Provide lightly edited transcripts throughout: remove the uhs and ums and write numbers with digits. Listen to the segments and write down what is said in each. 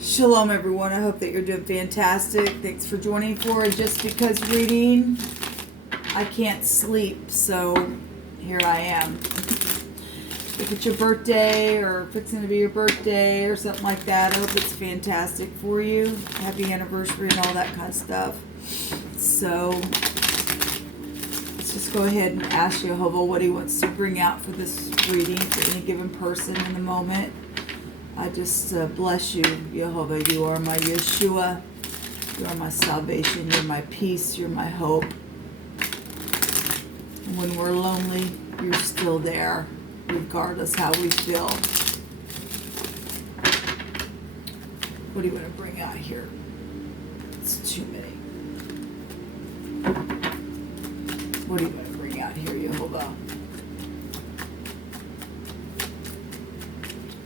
Shalom, everyone. I hope that you're doing fantastic. Thanks for joining for Just Because reading. I can't sleep, so here I am. If it's your birthday or fixing to be your birthday or something like that, I hope it's fantastic for you. Happy anniversary and all that kind of stuff. So let's just go ahead and ask Jehovah what he wants to bring out for this reading for any given person in the moment. I just bless you, Jehovah. You are my Yeshua. You are my salvation. You're my peace. You're my hope. And when we're lonely, you're still there, regardless how we feel. What do you want to bring out here? It's too many. What do you want to bring out here, Jehovah?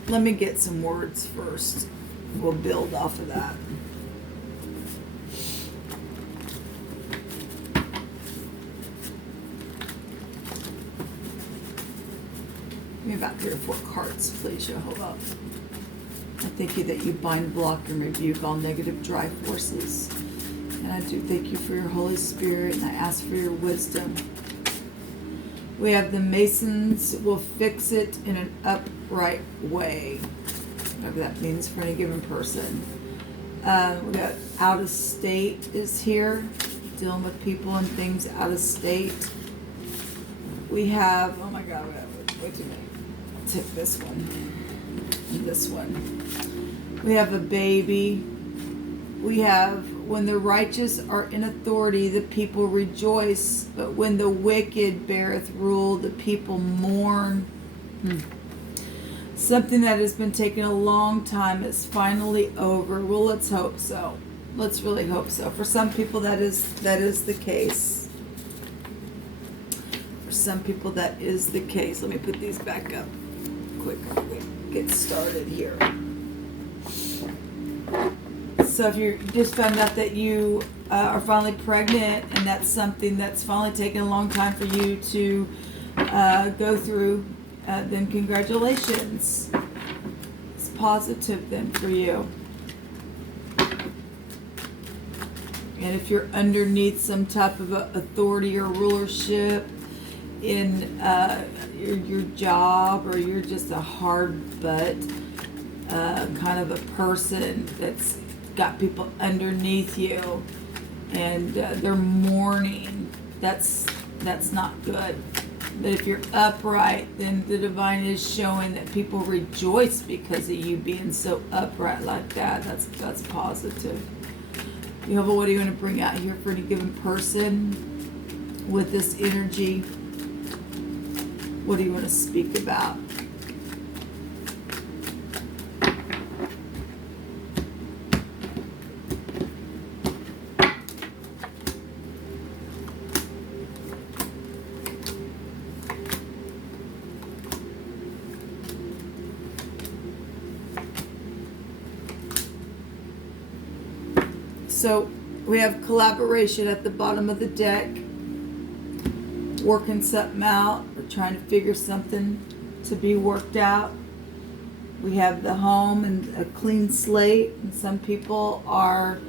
Let me get some words first. We'll build off of that. Give me about 3 or 4 cards, please, Jehovah. I thank you that you bind, block, and rebuke all negative dry forces. And I do thank you for your Holy Spirit, and I ask for your wisdom. We have the Masons will fix it in an upright way. Whatever that means for any given person. We got out of state is here. Dealing with people and things out of state. We have, oh my God, we have way too many. I'll take this one. And this one. We have a baby. We have, when the righteous are in authority, the people rejoice. But when the wicked beareth rule, the people mourn. Something that has been taking a long time is finally over. Well, let's hope so. Let's really hope so. For some people, that is the case. For some people, that is the case. Let me put these back up quick. Get started here. So if you just found out that you are finally pregnant and that's something that's finally taken a long time for you to go through, then congratulations. It's positive then for you. And if you're underneath some type of authority or rulership in your job, or you're just a hard butt kind of a person that's got people underneath you and they're mourning, that's not good. But if you're upright, then the divine is showing that people rejoice because of you being so upright like that. That's positive. Jehovah, what do you want to bring out here for any given person with this energy? What do you want to speak about? So we have collaboration at the bottom of the deck, working something out or trying to figure something to be worked out. We have the home and a clean slate, and some people are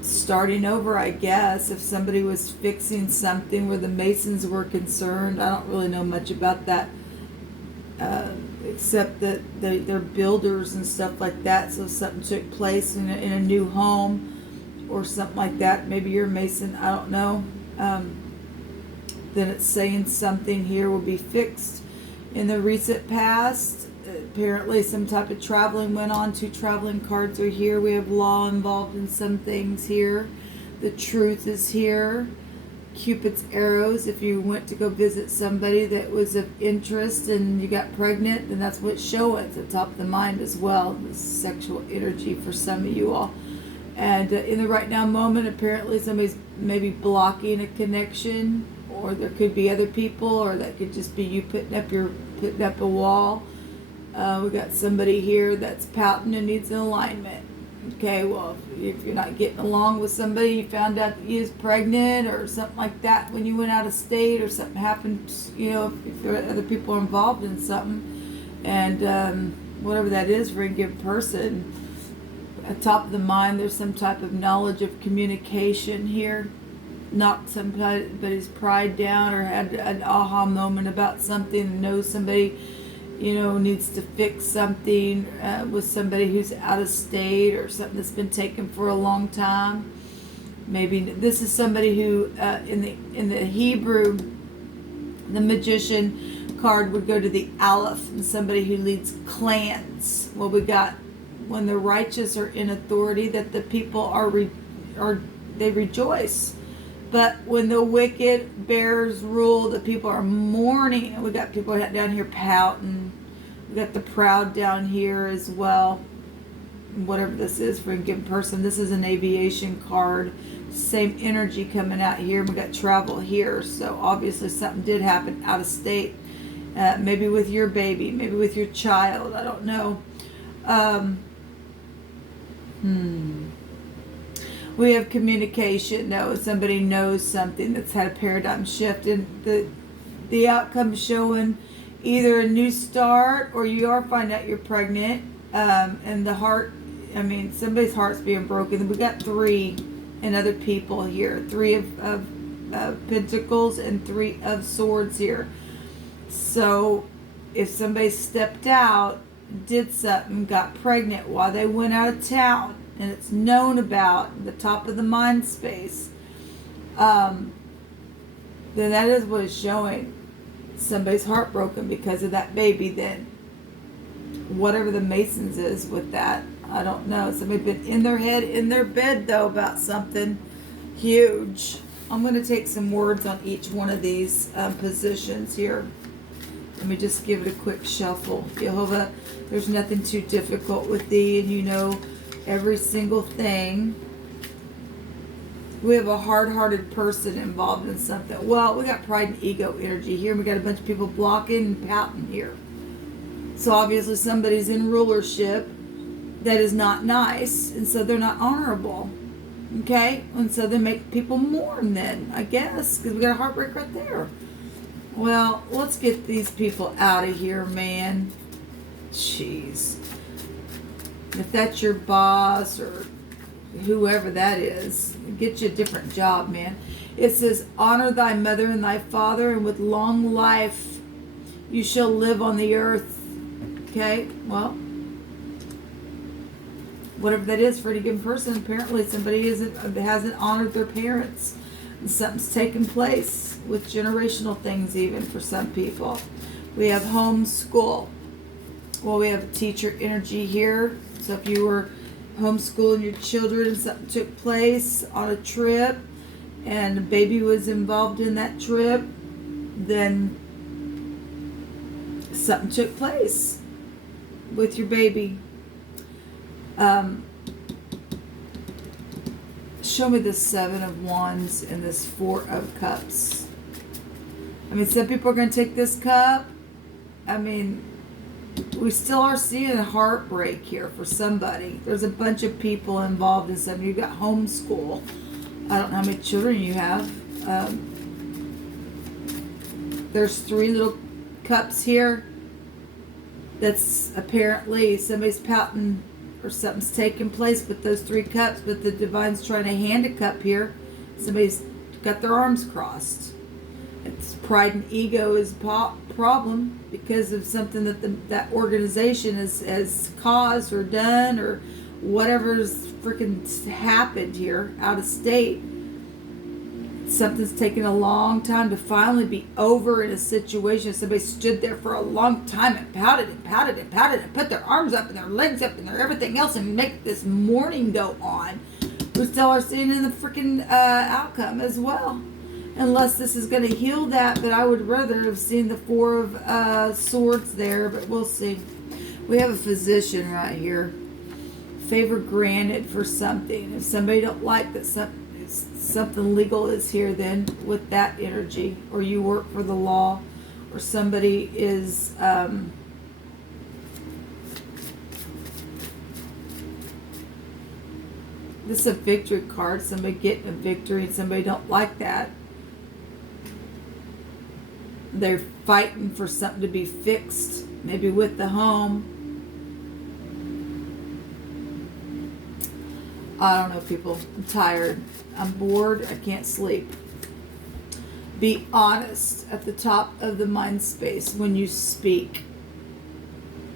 starting over, I guess. If somebody was fixing something where the Masons were concerned, I don't really know much about that. Except that they're builders and stuff like that. So if something took place in a new home or something like that, maybe you're a Mason, I don't know, then it's saying something here will be fixed in the recent past. Apparently some type of traveling went on. 2 traveling cards are here. We have law involved in some things here. The truth is here. Cupid's arrows. If you went to go visit somebody that was of interest and you got pregnant, then that's what's showing at the top of the mind as well. This sexual energy for some of you all. And in the right now moment, apparently somebody's maybe blocking a connection, or there could be other people, or that could just be you putting up a wall. We got somebody here that's pouting and needs an alignment. Okay, well, if you're not getting along with somebody, you found out that you was pregnant or something like that when you went out of state, or something happened, you know, if there are other people involved in something, and whatever that is for a given person. At top of the mind, there's some type of knowledge of communication here. Knocked somebody's pride down, or had an aha moment about something, and knows somebody, needs to fix something with somebody who's out of state, or something that's been taken for a long time. Maybe this is somebody who, in the Hebrew, the magician card would go to the Aleph, and somebody who leads clans. Well, we got when the righteous are in authority, that the people they rejoice. But when the wicked bears rule, the people are mourning. And we got people down here pouting. We got the proud down here as well. Whatever this is for a given person. This is an aviation card. Same energy coming out here. We got travel here. So obviously something did happen out of state. Maybe with your baby. Maybe with your child. I don't know. We have communication. No, somebody knows something that's had a paradigm shift, and the outcome showing either a new start, or you are finding out you're pregnant, and the heart. Somebody's heart's being broken. We got 3 and other people here. 3 of pentacles and 3 of swords here. So if somebody stepped out, did something, got pregnant while they went out of town, and it's known about the top of the mind space, then that is what is showing. Somebody's heartbroken because of that baby. Then whatever the Masons is with that, I don't know. Somebody been in their head, in their bed though, about something huge. I'm going to take some words on each one of these positions here. Let me just give it a quick shuffle. Jehovah, there's nothing too difficult with thee, and you know every single thing. We have a hard-hearted person involved in something. Well, we got pride and ego energy here. We got a bunch of people blocking and pouting here. So obviously somebody's in rulership that is not nice, and so they're not honorable. Okay? And so they make people mourn then, I guess, because we got a heartbreak right there. Well, let's get these people out of here, man. Jeez. If that's your boss or whoever that is, get you a different job, man. It says, honor thy mother and thy father, and with long life you shall live on the earth. Okay? Well, whatever that is for any given person, apparently somebody hasn't honored their parents. And something's taken place with generational things, even for some people. We have homeschool. Well, we have a teacher energy here. So if you were homeschooling your children and something took place on a trip and a baby was involved in that trip, then something took place with your baby. Show me the 7 of Wands and this 4 of Cups. Some people are going to take this cup. We still are seeing a heartbreak here for somebody. There's a bunch of people involved in something. You've got homeschool. I don't know how many children you have. There's 3 little cups here. That's apparently somebody's pouting or something's taking place with those 3 cups, but the divine's trying to hand a cup here. Somebody's got their arms crossed. It's pride and ego is a problem because of something that that organization has caused or done, or whatever's freaking happened here out of state. Something's taken a long time to finally be over in a situation. Somebody stood there for a long time and pouted and pouted and pouted and put their arms up and their legs up and their everything else and make this mourning go on. We still are seeing in the freaking outcome as well. Unless this is going to heal that, but I would rather have seen the 4 of Swords there, but we'll see. We have a physician right here. Favor granted for something. If somebody don't like that something legal is here, then with that energy, or you work for the law, or somebody is this is a victory card. Somebody getting a victory and somebody don't like that. They're fighting for something to be fixed, maybe with the home. I don't know, people. I'm tired. I'm bored. I can't sleep. Be honest at the top of the mind space when you speak.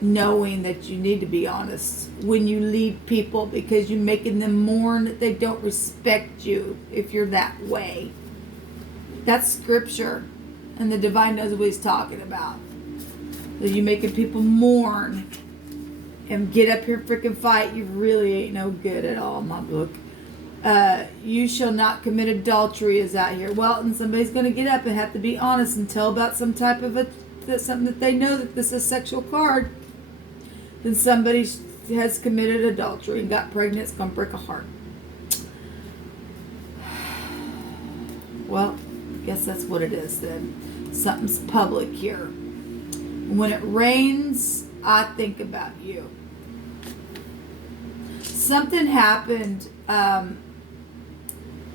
Knowing that you need to be honest when you lead people, because you're making them mourn that they don't respect you if you're that way. That's scripture, and the divine knows what he's talking about. That you making people mourn and get up here and freaking fight. You really ain't no good at all in my book. You shall not commit adultery is out here. Well, and somebody's going to get up and have to be honest and tell about some type of something that they know that this is a sexual card. Then somebody has committed adultery and got pregnant. It's going to break a heart. Well, I guess that's what it is then. Something's public here. When it rains, I think about you. Something happened.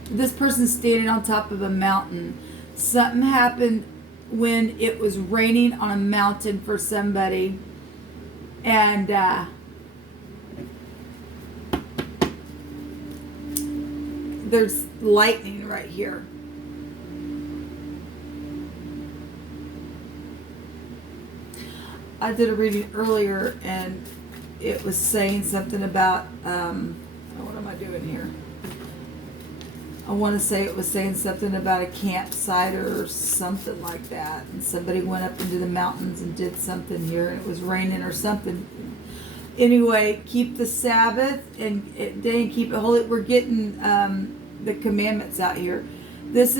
This person's standing on top of a mountain. Something happened when it was raining on a mountain for somebody. And there's lightning right here. I did a reading earlier and it was saying something about, what am I doing here? I want to say it was saying something about a campsite or something like that. And somebody went up into the mountains and did something here, and it was raining or something. Anyway, keep the Sabbath and keep it holy. We're getting the commandments out here. This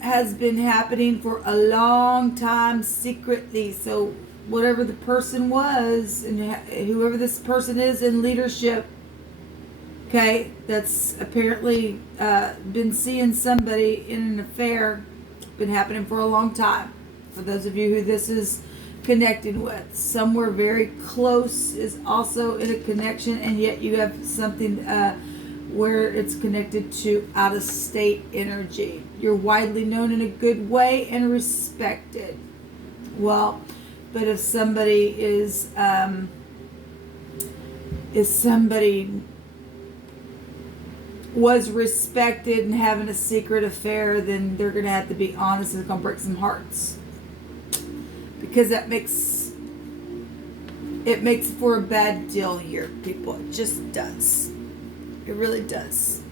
has been happening for a long time secretly. So whatever the person was, and whoever this person is in leadership, okay, that's apparently been seeing somebody in an affair. Been happening for a long time. For those of you who this is connecting with, somewhere very close is also in a connection, and yet you have something where it's connected to out-of-state energy. You're widely known in a good way and respected. Well, but if somebody is somebody was respected and having a secret affair, then they're going to have to be honest, and it's going to break some hearts. Because it makes for a bad deal here, people. It just does. It really does.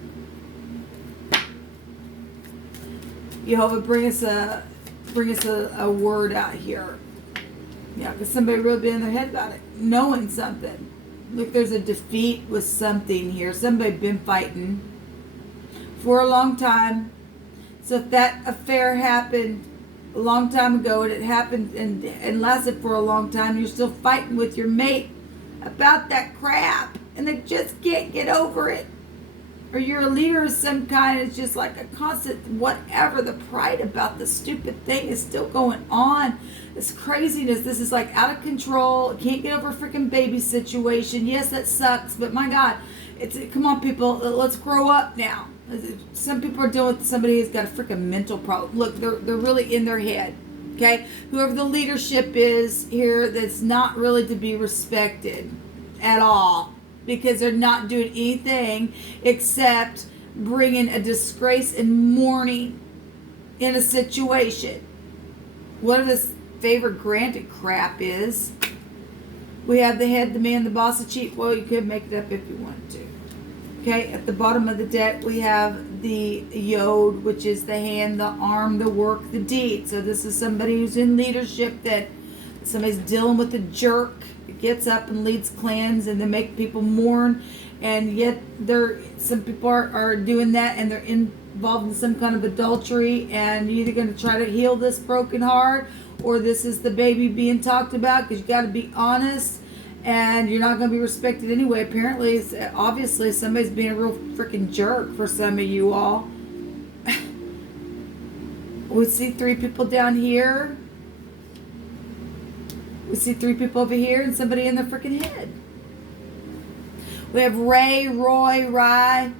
Jehovah, bring us a word out here. Yeah, because somebody really been in their head about it, knowing something. Look, there's a defeat with something here. Somebody been fighting for a long time. So if that affair happened a long time ago and it happened and lasted for a long time, you're still fighting with your mate about that crap and they just can't get over it. Or you're a leader of some kind, it's just like a constant whatever. The pride about the stupid thing is still going on. This craziness, this is like out of control. Can't get over a freaking baby situation. Yes, that sucks, but my God, come on, people, let's grow up now. Some people are dealing with somebody who's got a freaking mental problem. Look, they're really in their head. Okay, whoever the leadership is here, that's not really to be respected at all, because they're not doing anything except bringing a disgrace and mourning in a situation. What this favor granted crap is. We have the head, the man, the boss, the chief. Well, you could make it up if you wanted to. Okay, at the bottom of the deck, we have the yod, which is the hand, the arm, the work, the deed. So this is somebody who's in leadership, that somebody's dealing with a jerk. Gets up and leads clans and they make people mourn, and yet some people are doing that and they're involved in some kind of adultery, and you're either going to try to heal this broken heart, or this is the baby being talked about, because you got to be honest and you're not going to be respected anyway. Apparently, obviously somebody's being a real freaking jerk for some of you all. We see 3 people down here. We see 3 people over here and somebody in their freaking head. We have Ray, Roy, Rye.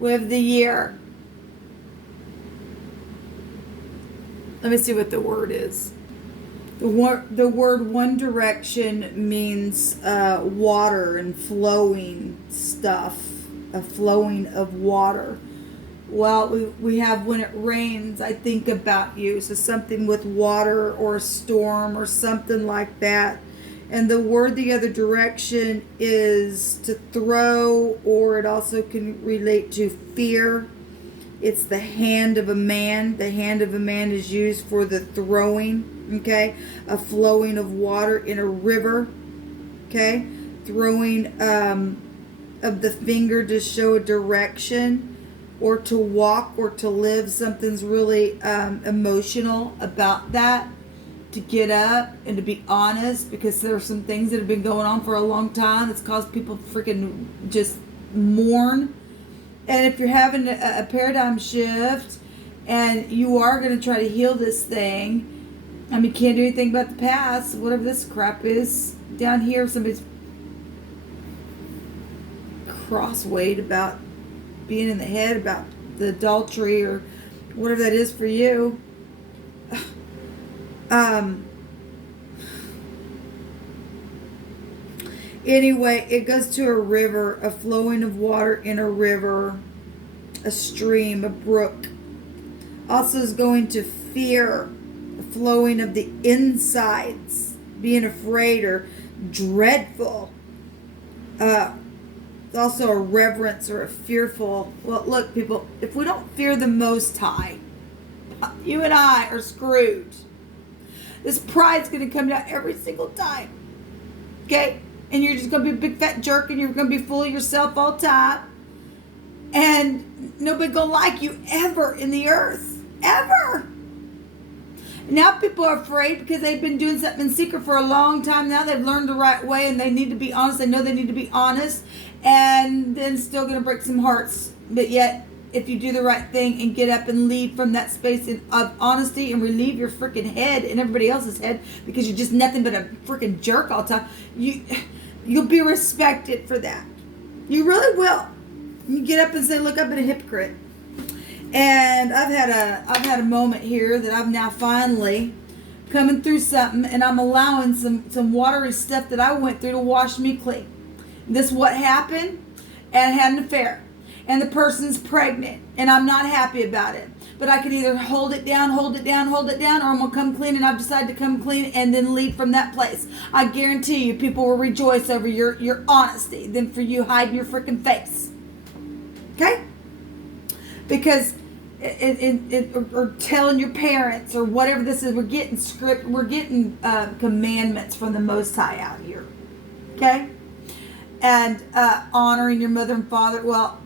We have the year. Let me see what the word is. The word one direction means water and flowing stuff. a flowing of water. Well, we have when it rains, I think about you. So something with water or a storm or something like that. And the word the other direction is to throw, or it also can relate to fear. It's the hand of a man. The hand of a man is used for the throwing, okay? A flowing of water in a river, okay? Throwing of the finger to show a direction, or to walk, or to live. Something's really emotional about that. To get up and to be honest, because there are some things that have been going on for a long time that's caused people freaking just mourn. And if you're having a paradigm shift and you are going to try to heal this thing, I mean, can't do anything about the past, whatever this crap is. Down here, somebody's crosswayed about being in the head about the adultery or whatever that is for you. Anyway, it goes to a river, a flowing of water in a river, a stream, a brook. Also is going to fear, a flowing of the insides, being afraid or dreadful. It's also a reverence or a fearful. Well, look, people, if we don't fear the Most High, you and I are screwed. This pride's going to come down every single time. Okay? And you're just going to be a big fat jerk, and you're going to be full of yourself all the time. And nobody going to like you ever in the earth. Ever. Now people are afraid because they've been doing something in secret for a long time. Now they've learned the right way, and they need to be honest. They know they need to be honest. And then still going to break some hearts. But yet, if you do the right thing and get up and leave from that space of honesty and relieve your freaking head and everybody else's head, because you're just nothing but a freaking jerk all the time, you'll be respected for that. You really will. You get up and say, look, I've been a hypocrite. And I've had a moment here that I'm now finally coming through something, and I'm allowing some watery stuff that I went through to wash me clean. This is what happened, and I had an affair. And the person's pregnant, and I'm not happy about it. But I can either hold it down, or I'm going to come clean, and I've decided to come clean and then leave from that place. I guarantee you people will rejoice over your honesty than for you hiding your freaking face. Okay? Because or telling your parents or whatever this is, we're getting commandments from the Most High out here. Okay? And honoring your mother and father. Well,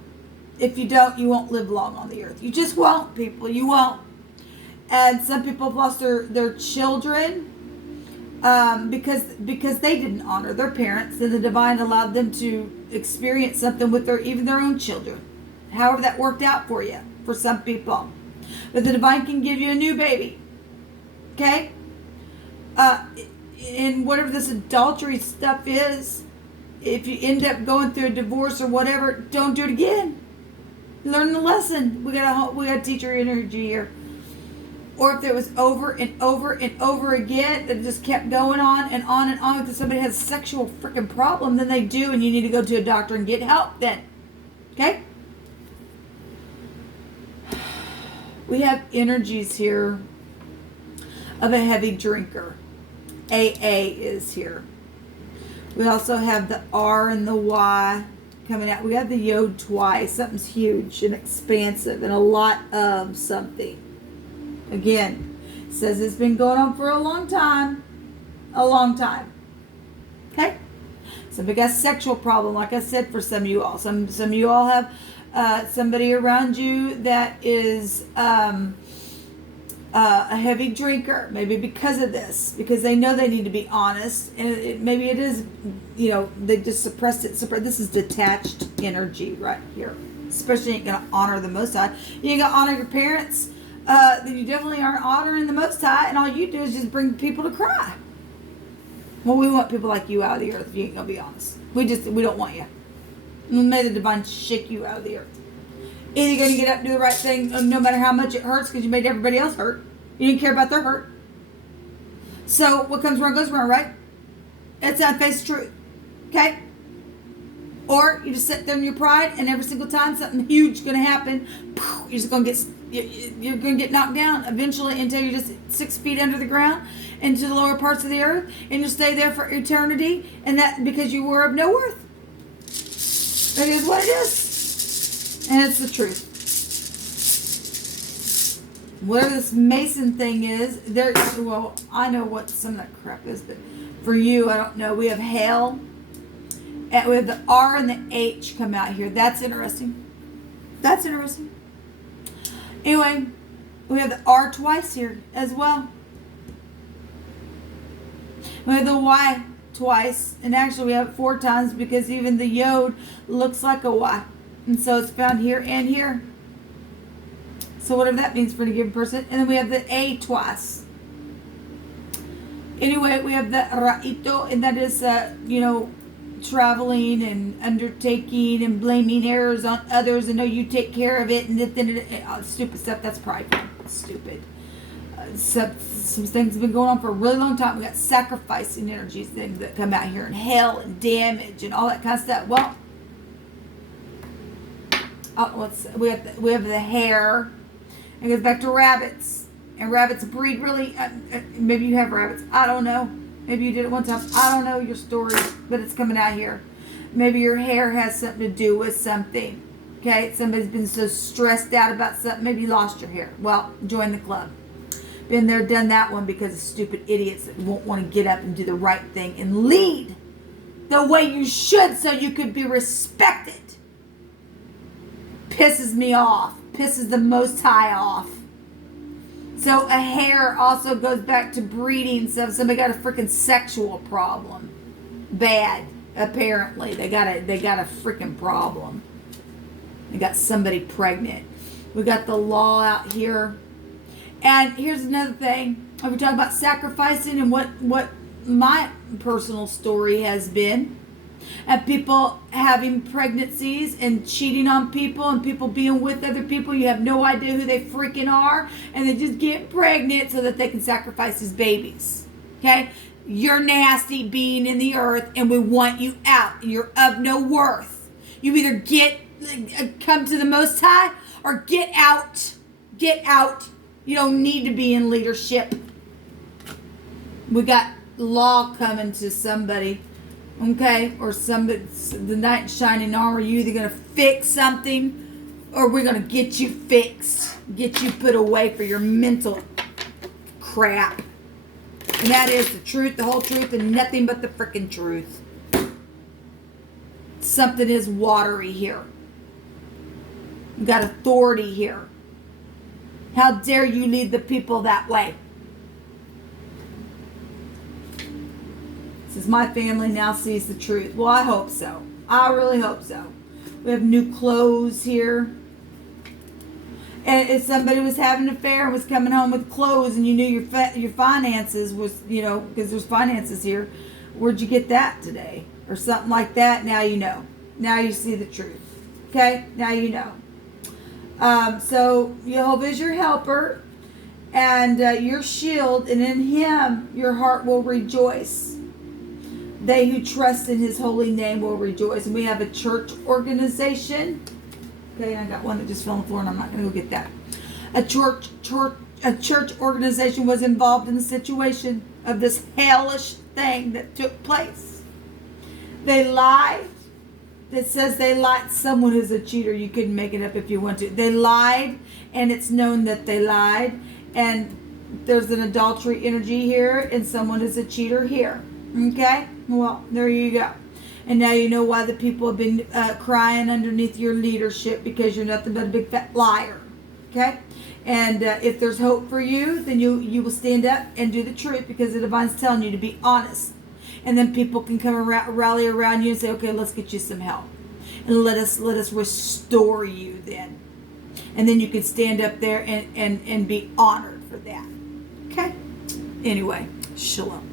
if you don't, you won't live long on the earth. You just won't, people. You won't. And some people have lost their children because they didn't honor their parents, and the divine allowed them to experience something with even their own children. However that worked out for you, for some people. But the divine can give you a new baby. Okay? And whatever this adultery stuff is, if you end up going through a divorce or whatever, don't do it again. Learn the lesson. We got to teach our energy here. Or if it was over and over and over again, that it just kept going on and on and on because somebody has a sexual freaking problem, then they do, and you need to go to a doctor and get help then. Okay? We have energies here of a heavy drinker. AA is here. We also have the R and the Y coming out. We have the Yod twice. Something's huge and expansive and a lot of something. Again, it says it's been going on for a long time. A long time. Okay? Somebody got a sexual problem, like I said, for some of you all. Some of you all have somebody around you that is a heavy drinker, maybe because of this, because they know they need to be honest, and maybe it is, they just suppressed it. This is detached energy right here. Especially, you ain't gonna honor the Most High. You ain't gonna honor your parents. Then you definitely aren't honoring the Most High, and all you do is just bring people to cry. Well, we want people like you out of the earth. If you ain't gonna be honest, we don't want you. May the divine shake you out of the earth. Either you're going to get up and do the right thing no matter how much it hurts because you made everybody else hurt. You didn't care about their hurt. So what comes around goes around, right? It's not face truth. Okay? Or you just sit there in your pride, and every single time something huge is going to happen, you're just going to get knocked down eventually until you're just 6 feet under the ground into the lower parts of the earth, and you'll stay there for eternity, and that because you were of no worth. It is what it is, and it's the truth. Whatever this Mason thing is, well, I know what some of that crap is, but for you, I don't know. We have hell, and we have the R and the H come out here. That's interesting. That's interesting. Anyway, we have the R twice here as well. We have the Y twice, and actually we have it 4 times because even the Yod looks like a Y. And so it's found here and here. So whatever that means for any given person. And then we have the A twice. Anyway, we have the Ra'ito, and that is, traveling and undertaking and blaming errors on others, and know you take care of it, and then stupid stuff. That's prideful. Stupid. Some things have been going on for a really long time. We got sacrificing energies, things that come out here, and hell and damage and all that kind of stuff. Well, we have the hair. It goes back to rabbits, and rabbits breed really. Maybe you have rabbits. I don't know. Maybe you did it one time. I don't know your story, but it's coming out here. Maybe your hair has something to do with something. Okay, somebody's been so stressed out about something. Maybe you lost your hair. Well, join the club. Been there, done that one because of stupid idiots that won't want to get up and do the right thing and lead the way you should so you could be respected. Pisses me off. Pisses the Most High off. So a hair also goes back to breeding. So if somebody got a freaking sexual problem, bad. Apparently, they got a freaking problem. They got somebody pregnant. We got the law out here. And here's another thing. We talk about sacrificing and what my personal story has been. And people having pregnancies and cheating on people and people being with other people. You have no idea who they freaking are. And they just get pregnant so that they can sacrifice these babies. Okay? You're nasty being in the earth and we want you out. You're of no worth. You either come to the Most High or get out. Get out. You don't need to be in leadership. We got law coming to somebody. Okay? Or somebody, the knight in shining armor. You're either going to fix something or we're going to get you fixed. Get you put away for your mental crap. And that is the truth, the whole truth, and nothing but the freaking truth. Something is watery here. We've got authority here. How dare you lead the people that way? Says my family now sees the truth. Well, I hope so. I really hope so. We have new clothes here. And if somebody was having an affair and was coming home with clothes and you knew your finances was, because there's finances here, where'd you get that today? Or something like that. Now you know. Now you see the truth. Okay? Now you know. So Jehovah is your helper and your shield, and in him your heart will rejoice. They who trust in his holy name will rejoice. And we have a church organization. Okay, I got one that just fell on the floor and I'm not going to go get that. A church organization was involved in the situation of this hellish thing that took place. They lied. It says they lied. Someone who's a cheater. You couldn't make it up if you want to. They lied, and it's known that they lied. And there's an adultery energy here, and someone is a cheater here. Okay? Well, there you go. And now you know why the people have been crying underneath your leadership, because you're nothing but a big fat liar. Okay? And if there's hope for you, then you will stand up and do the truth, because the divine's telling you to be honest. And then people can come around, rally around you and say, okay, let's get you some help. And let us restore you then. And then you can stand up there and be honored for that. Okay? Anyway, shalom.